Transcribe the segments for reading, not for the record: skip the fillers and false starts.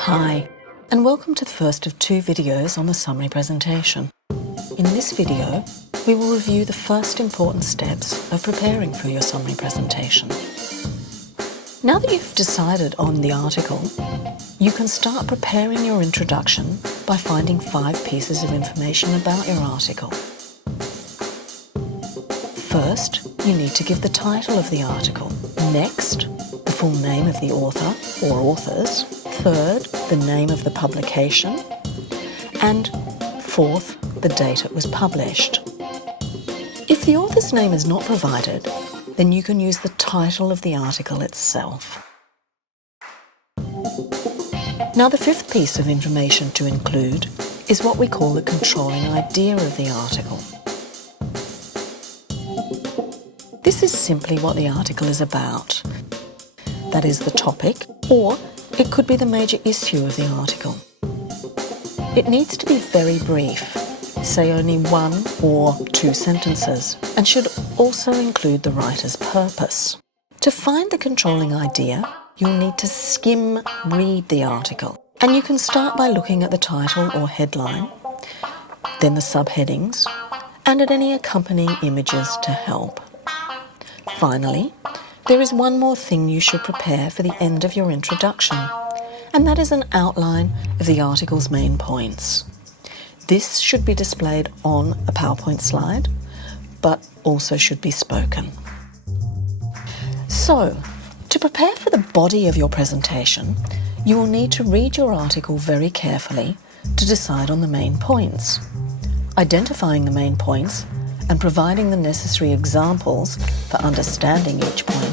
Hi, and welcome to the first of two videos on the summary presentation. In this video, we will review the first important steps of preparing for your summary presentation. Now that you've decided on the article, you can start preparing your introduction by finding 5 pieces of information about your article. First, you need to give the title of the article. Next, the full name of the author or authors. Third, the name of the publication. And fourth, the date it was published. If the author's name is not provided, then you can use the title of the article itself. Now, the 5th piece of information to include is what we call the controlling idea of the article. This is simply what the article is about. That is the topic, or it could be the major issue of the article. It needs to be very brief, say only 1 or 2 sentences, and should also include the writer's purpose. To find the controlling idea, you'll need to skim read the article. And you can start by looking at the title or headline, then the subheadings, and at any accompanying images to help. Finally, there is one more thing you should prepare for the end of your introduction, and that is an outline of the article's main points. This should be displayed on a PowerPoint slide, but also should be spoken. So, to prepare for the body of your presentation, you will need to read your article very carefully to decide on the main points. Identifying the main points and providing the necessary examples for understanding each point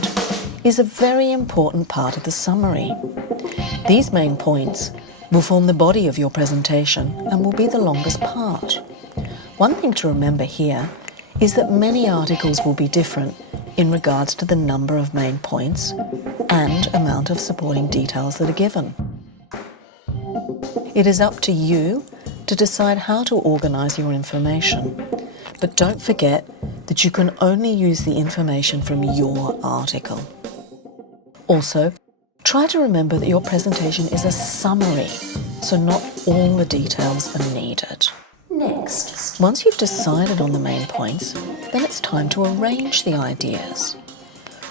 is a very important part of the summary. These main points will form the body of your presentation and will be the longest part. One thing to remember here is that many articles will be different in regards to the number of main points and amount of supporting details that are given. It is up to you to decide how to organise your information, but don't forget that you can only use the information from your article. Also, try to remember that your presentation is a summary, so not all the details are needed. Next, once you've decided on the main points, then it's time to arrange the ideas.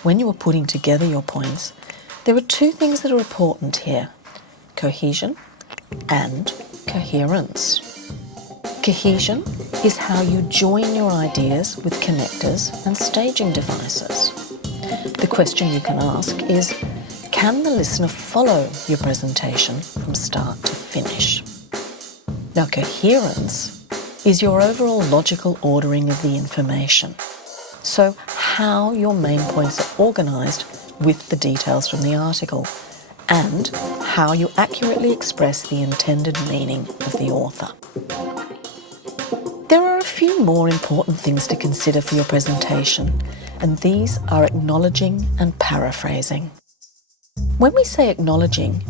When you are putting together your points, there are 2 things that are important here: cohesion and coherence. Cohesion is how you join your ideas with connectors and staging devices. The question you can ask is, can the listener follow your presentation from start to finish? Now, coherence is your overall logical ordering of the information. So, how your main points are organised with the details from the article, and how you accurately express the intended meaning of the author. There are a few more important things to consider for your presentation, and these are acknowledging and paraphrasing. When we say acknowledging,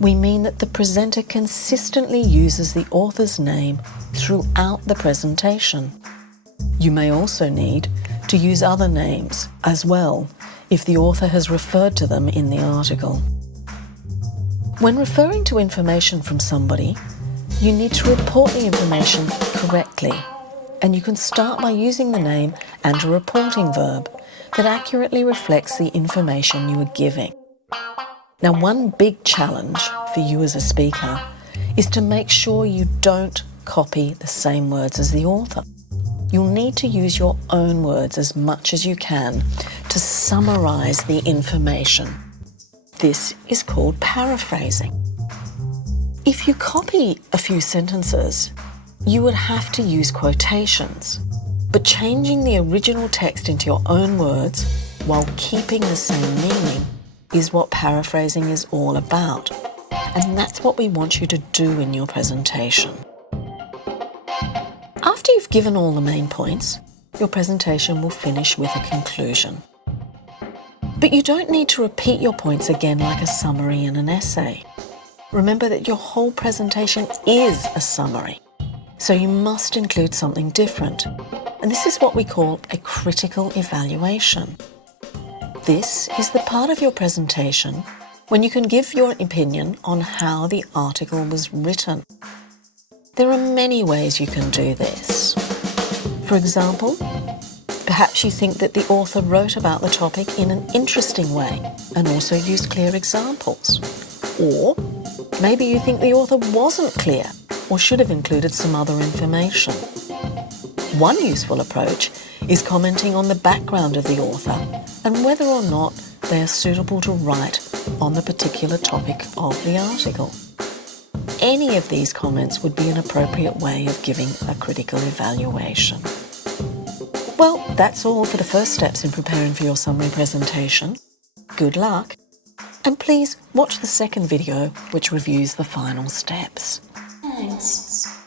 we mean that the presenter consistently uses the author's name throughout the presentation. You may also need to use other names as well if the author has referred to them in the article. When referring to information from somebody, you need to report the information correctly, and you can start by using the name and a reporting verb that accurately reflects the information you are giving. Now, one big challenge for you as a speaker is to make sure you don't copy the same words as the author. You'll need to use your own words as much as you can to summarise the information. This is called paraphrasing. If you copy a few sentences, you would have to use quotations, but changing the original text into your own words while keeping the same meaning is what paraphrasing is all about, and that's what we want you to do in your presentation. After you've given all the main points, your presentation will finish with a conclusion. But you don't need to repeat your points again like a summary in an essay. Remember that your whole presentation is a summary, so you must include something different, and this is what we call a critical evaluation. This is the part of your presentation when you can give your opinion on how the article was written. There are many ways you can do this. For example, perhaps you think that the author wrote about the topic in an interesting way and also used clear examples. Or maybe you think the author wasn't clear or should have included some other information. One useful approach is commenting on the background of the author and whether or not they are suitable to write on the particular topic of the article. Any of these comments would be an appropriate way of giving a critical evaluation. Well, that's all for the first steps in preparing for your summary presentation. Good luck, and please watch the second video which reviews the final steps. Thanks.